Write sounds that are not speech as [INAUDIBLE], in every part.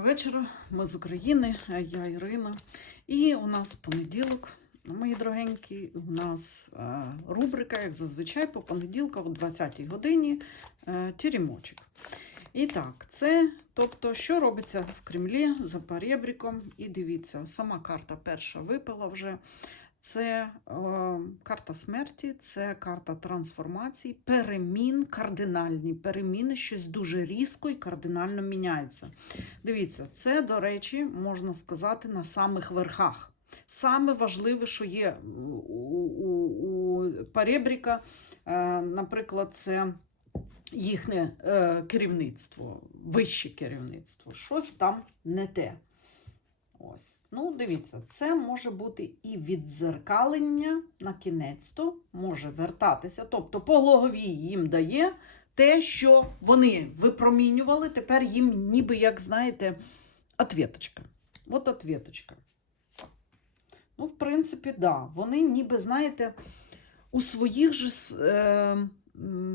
Доброго вечора. Ми з України, я Ірина. І у нас понеділок, мої дорогенькі, у нас е, рубрика, як зазвичай, по понеділках о 20-й годині Тірімочок. І так, це, тобто, що робиться в Кремлі за перебріком. І дивіться, сама карта перша випала вже. Це е, карта смерті, це карта трансформації, перемін, кардинальні переміни, щось дуже різко і кардинально міняється. Дивіться, це, до речі, можна сказати, на самих верхах. Саме важливе, що є у, у, у Перебріка, е, наприклад, це їхнє е, керівництво, вище керівництво. Щось там не те. Ось. Ну, дивіться, це може бути і віддзеркалення на кінець то може вертатися. Тобто, по голові їм дає те, що вони випромінювали, тепер їм ніби, як знаєте, ответочка. От ответочка. Ну, в принципі, да. Вони ніби, знаєте, у своїх же е,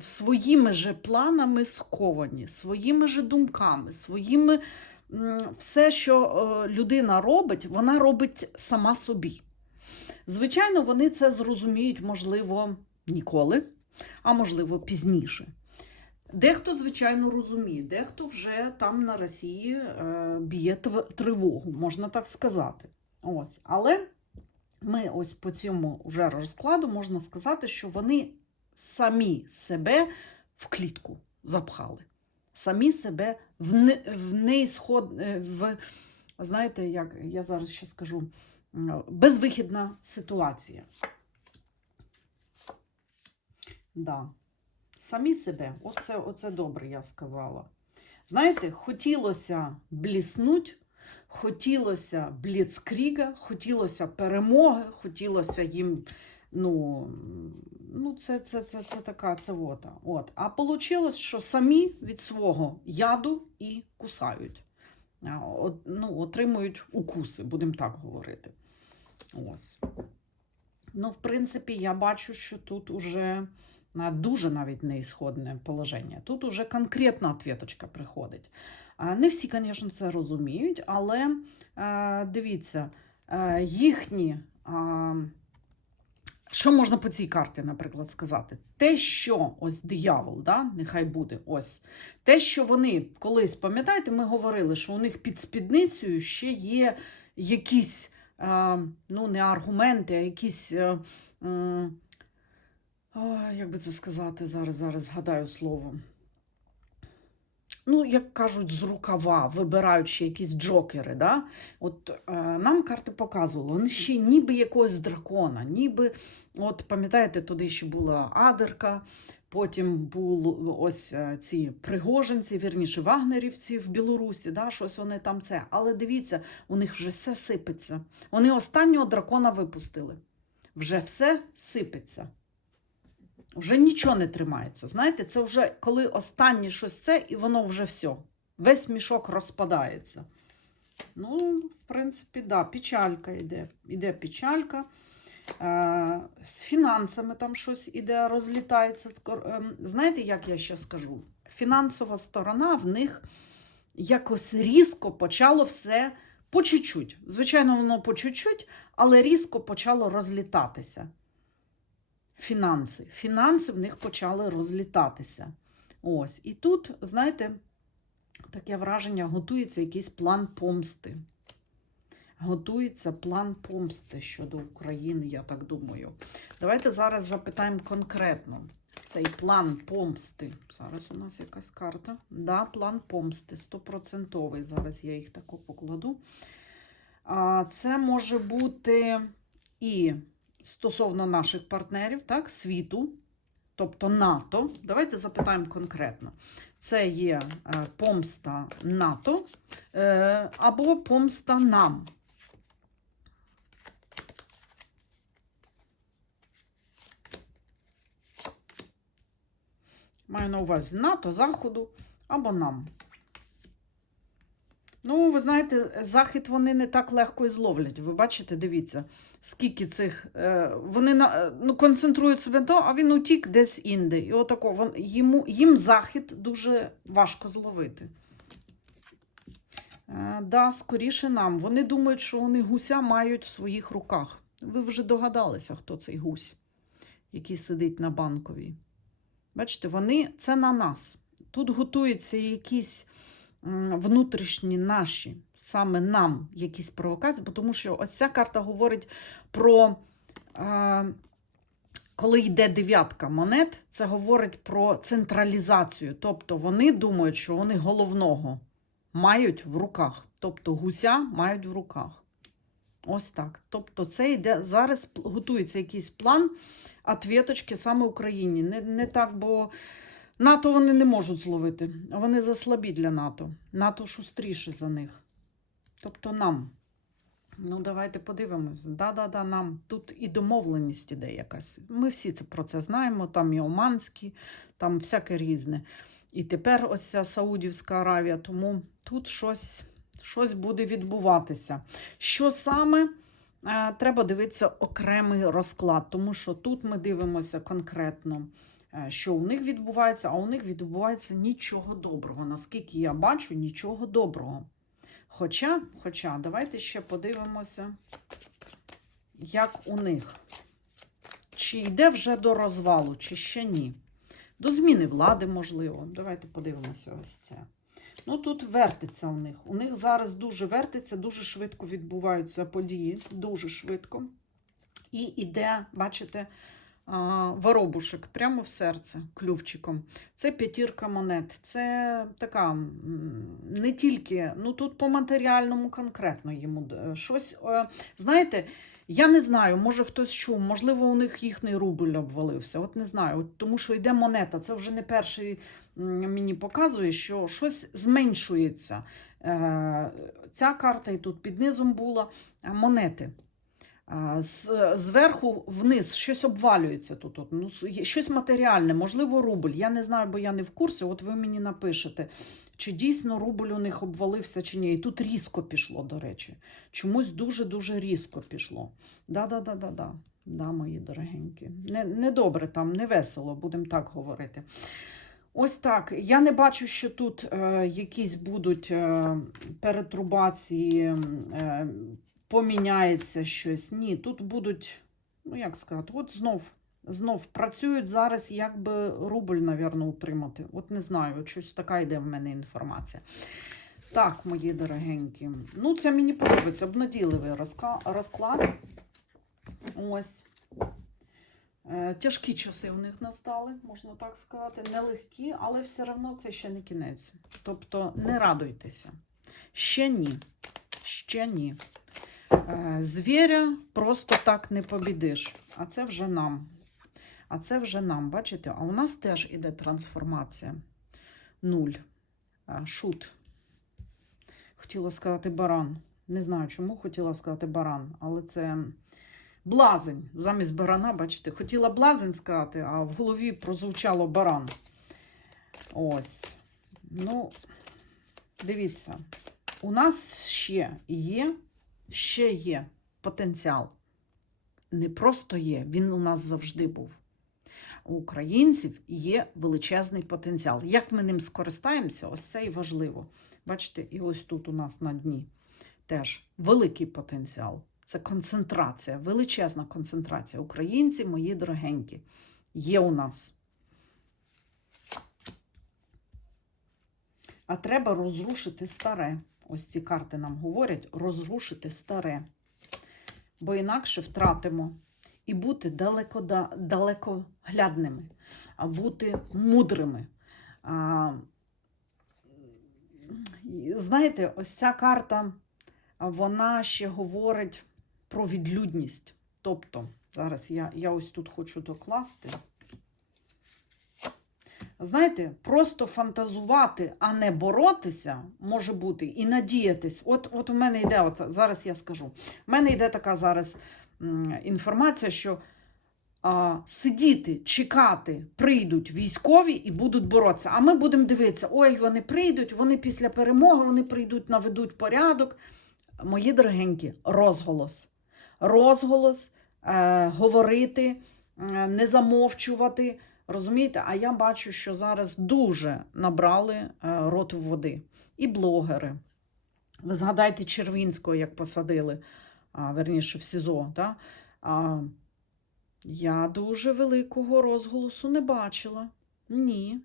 своїми же планами сковані, своїми же думками, своїми все, що е, людина робить, вона робить сама собі. Звичайно, вони це зрозуміють, можливо, ніколи, а можливо, пізніше. Дехто, звичайно, розуміє, дехто вже там на Росії е, б'є тривогу, можна так сказати. Ось. Але ми ось по цьому вже розкладу можна сказати, що вони самі себе в клітку запхали самі себе в, не, в неісход, е, в, знаєте, як я зараз ще скажу, безвихідна ситуація. Да. Самі себе, оце, оце добре, я сказала. Знаєте, хотілося бліснуть, хотілося бліцкріга, хотілося перемоги, хотілося їм ну, ну це, це, це, це така це от. А вийшло, що самі від свого яду і кусають. От, ну, отримують укуси, будемо так говорити. Ось. Ну, в принципі, я бачу, що тут уже дуже навіть неісходне положення. Тут уже конкретна ответочка приходить. Не всі, звісно, це розуміють, але е, дивіться, е, їхні. Що можна по цій карті, наприклад, сказати? Те, що ось диявол, да? нехай буде ось. Те, що вони колись, пам'ятаєте, ми говорили, що у них під спідницею ще є якісь, е, ну, не аргументи, а якісь. Е, е, як би це сказати, зараз, зараз згадаю слово. Ну, як кажуть, з рукава вибирають ще якісь джокери. Да? От е, нам карти показували, вони ще ніби якогось дракона, ніби, от пам'ятаєте, туди ще була Адерка, потім були ось е, ці пригожинці, вірніше, вагнерівці в Білорусі, да? щось вони там це. Але дивіться, у них вже все сипеться. Вони останнього дракона випустили. Вже все сипеться. Вже нічого не тримається. Знаєте, це вже коли останнє щось це, і воно вже все. Весь мішок розпадається. Ну, в принципі, да, печалька йде. Іде печалька. Е, з фінансами там щось іде, розлітається. Ем, Знаєте, як я ще скажу? Фінансова сторона в них якось різко почало все по чуть-чуть. Звичайно, воно по чуть-чуть, але різко почало розлітатися фінанси. Фінанси в них почали розлітатися. Ось. І тут, знаєте, таке враження, готується якийсь план помсти. Готується план помсти щодо України, я так думаю. Давайте зараз запитаємо конкретно. Цей план помсти. Зараз у нас якась карта. Да, план помсти, стопроцентовий. Зараз я їх тако покладу. Це може бути і стосовно наших партнерів, так, світу, тобто НАТО. Давайте запитаємо конкретно. Це є е, помста НАТО е, або помста нам. Маю на увазі НАТО, Заходу або нам. Ну, ви знаєте, захід вони не так легко і зловлять. Ви бачите, дивіться, скільки цих. Е, вони на, е, ну, концентрують себе на то, а він утік десь інде. І отако, вон, йому, їм захід дуже важко зловити. Е, Да, скоріше нам. Вони думають, що вони гуся мають в своїх руках. Ви вже догадалися, хто цей гусь, який сидить на банковій. Бачите, вони це на нас. Тут готуються якісь внутрішні наші, саме нам якісь провокації, тому що ось ця карта говорить про. Е, коли йде дев'ятка монет, це говорить про централізацію. Тобто вони думають, що вони головного мають в руках. Тобто гуся мають в руках. Ось так. Тобто, це йде зараз готується якийсь план отвіточки саме Україні. Не, не так, бо НАТО вони не можуть зловити. Вони заслабі для НАТО. НАТО шустріше за них. Тобто нам. Ну, давайте подивимось. Да-да-да, нам тут і домовленість іде якась. Ми всі це про це знаємо. Там і Оманські, там всяке різне. І тепер ось ця Саудівська Аравія. Тому тут щось, щось буде відбуватися. Що саме? Е, Треба дивитися окремий розклад, тому що тут ми дивимося конкретно, що у них відбувається, а у них відбувається нічого доброго. Наскільки я бачу, нічого доброго. Хоча, хоча, давайте ще подивимося, як у них. Чи йде вже до розвалу, чи ще ні. До зміни влади, можливо. Давайте подивимося ось це. Ну, тут вертиться у них. У них зараз дуже вертиться, дуже швидко відбуваються події, дуже швидко. І іде, бачите, воробушек прямо в серце клювчиком. Це п'ятірка монет. Це така не тільки, ну тут по матеріальному конкретно йому е, щось. е, Знаєте, я не знаю, може хтось чув, можливо, у них їхній рубль обвалився. От не знаю. От, тому що йде монета. Це вже не перший мені показує, що щось зменшується. Е, Ця карта і тут під низом була монети. Е, Зверху вниз щось обвалюється тут. от, Ну, щось матеріальне, можливо, рубль. Я не знаю, бо я не в курсі. От ви мені напишете, чи дійсно рубль у них обвалився, чи ні. І тут різко пішло, до речі. Чомусь дуже-дуже різко пішло. Да-да-да-да-да. Да, мої дорогенькі. Не, не там, не весело, будемо так говорити. Ось так. Я не бачу, що тут е, якісь будуть е, перетрубації, е, поміняється щось. Ні, тут будуть, ну як сказати, от знов. Знов працюють зараз, як би рубль, напевно, утримати. От не знаю, щось така йде в мене інформація. Так, мої дорогенькі. Ну, це мені подобається. Обнадійливий розклад. Ось. Е, Тяжкі часи в них настали, можна так сказати. Нелегкі, але все одно це ще не кінець. Тобто не радуйтеся. Ще ні. Ще ні. Е, Звіря просто так не побідиш. А це вже нам. А це вже нам, бачите? А у нас теж іде трансформація. Нуль. Е, Шут. Хотіла сказати баран. Не знаю, чому хотіла сказати баран, але це блазень. Замість барана, бачите, хотіла блазень сказати, а в голові прозвучало баран. Ось. Ну, дивіться, у нас ще є, ще є потенціал. Не просто є, він у нас завжди був. У українців є величезний потенціал. Як ми ним скористаємося, ось це і важливо. Бачите, і ось тут у нас на дні теж великий потенціал. Це концентрація, величезна концентрація. Українці, мої дорогенькі, є у нас. А треба розрушити старе. Ось ці карти нам говорять: розрушити старе. Бо інакше втратимо і бути далеко, далекоглядними, бути мудрими. А, знаєте, ось ця карта, вона ще говорить про відлюдність. Тобто, зараз я, я ось тут хочу докласти. Знаєте, просто фантазувати, а не боротися може бути і надіятись. От от у мене йде, от зараз я скажу. У мене йде така зараз інформація, що а, сидіти, чекати, прийдуть військові і будуть боротися. А ми будемо дивитися, ой, вони прийдуть, вони після перемоги вони прийдуть, наведуть порядок. Мої дорогенькі, розголос. Розголос, е, говорити, е, не замовчувати. Розумієте? А я бачу, що зараз дуже набрали е, рот води. І блогери, Ви згадайте Червінського, як посадили, а, верніше, в СІЗО. Да? А, я дуже великого розголосу не бачила. Ні.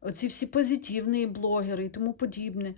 Оці всі позитивні блогери і тому подібне.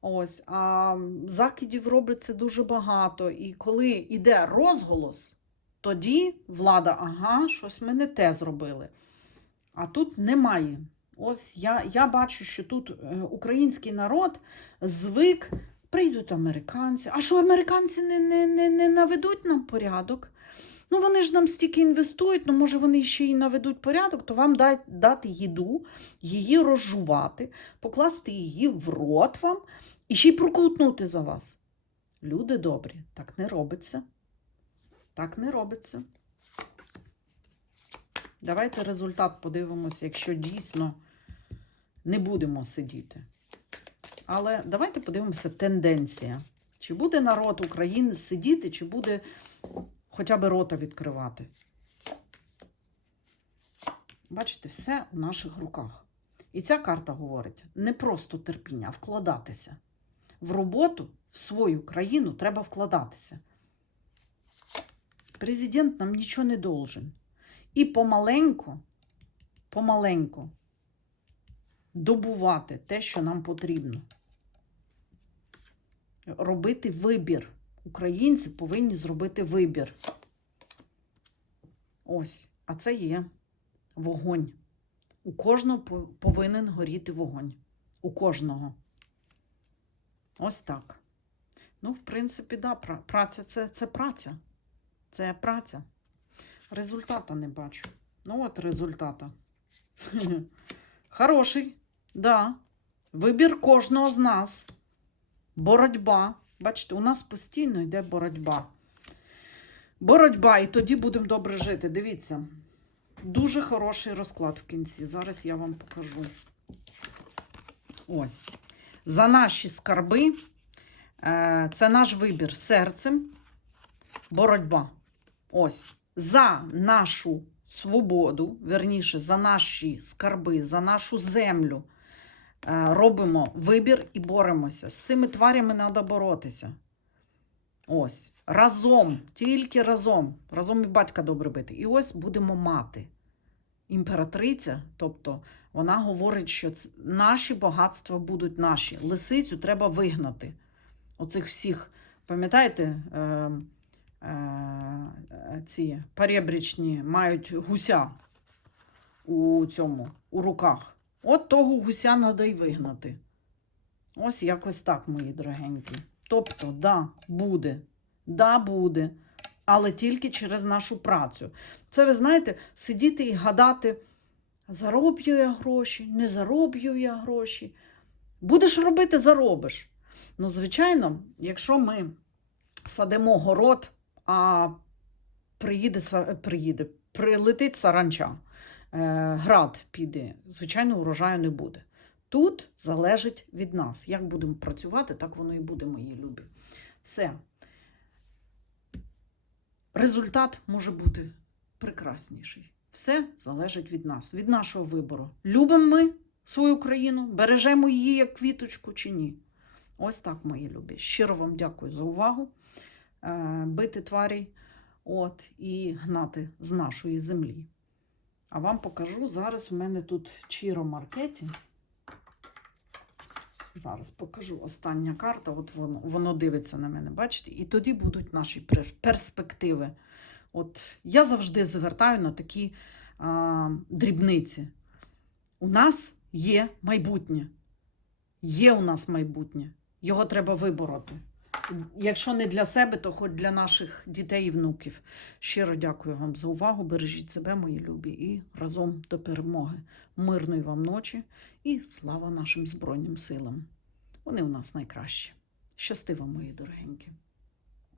Ось, а закидів робиться дуже багато. І коли йде розголос, тоді влада, ага, щось ми не те зробили. А тут немає. Ось я, я бачу, що тут е, український народ звик, прийдуть американці. А що американці не, не, не, не наведуть нам порядок? Ну, вони ж нам стільки інвестують, ну може вони ще й наведуть порядок, то вам дай, дати їду, її розжувати, покласти її в рот вам і ще й проковтнути за вас. Люди добрі, так не робиться. Так не робиться. Давайте результат подивимося, якщо дійсно не будемо сидіти. Але давайте подивимося тенденція. Чи буде народ України сидіти, чи буде хоча б рота відкривати. Бачите, все у наших руках. І ця карта говорить не просто терпіння, а вкладатися. В роботу, в свою країну треба вкладатися. Президент нам нічого не должен. І помаленьку, помаленьку добувати те, що нам потрібно. Робити вибір. Українці повинні зробити вибір. Ось, а це є вогонь. У кожного повинен горіти вогонь. У кожного. Ось так. Ну, в принципі, да, праця це, це праця. Це праця. Результата не бачу. Ну, от результата. [LAUGHS] Хороший, да. Вибір кожного з нас. Боротьба. Бачите, у нас постійно йде боротьба. Боротьба, і тоді будемо добре жити. Дивіться. Дуже хороший розклад в кінці. Зараз я вам покажу. Ось. За наші скарби. Е, Це наш вибір серцем. Боротьба. Ось. За нашу свободу, верніше, за наші скарби, за нашу землю. Е, робимо вибір і боремося. З цими тварями треба боротися. Ось. Разом, тільки разом. Разом і батька добре бити. І ось будемо мати. Імператриця, тобто вона говорить, що наші багатства будуть наші. Лисицю треба вигнати. Оцих всіх, пам'ятаєте, е, е, ці перебрічні мають гуся у цьому, у руках. От того гуся треба й вигнати. Ось якось так, мої дорогенькі. Тобто, да, буде, да, буде, але тільки через нашу працю. Це, ви знаєте, сидіти і гадати, зароблю я гроші, не зароблю я гроші. Будеш робити, заробиш. Ну, звичайно, якщо ми садимо город, а приїде, приїде прилетить саранча, е, град піде, звичайно, урожаю не буде. Тут залежить від нас. Як будемо працювати, так воно і буде, мої любі. Все. Результат може бути прекрасніший. Все залежить від нас, від нашого вибору. Любимо ми свою країну, бережемо її як квіточку чи ні. Ось так, мої любі. Щиро вам дякую за увагу. Е, Бити тварей от, і гнати з нашої землі. А вам покажу зараз у мене тут Чіро Маркеті. Зараз покажу остання карта. От воно, воно дивиться на мене, бачите? І тоді будуть наші перспективи. От я завжди звертаю на такі а, дрібниці. У нас є майбутнє. Є у нас майбутнє. Його треба вибороти. Якщо не для себе, то хоч для наших дітей і внуків. Щиро дякую вам за увагу. Бережіть себе, мої любі, і разом до перемоги. Мирної вам ночі і слава нашим Збройним силам. Вони у нас найкращі. Щасти вам, мої дорогенькі.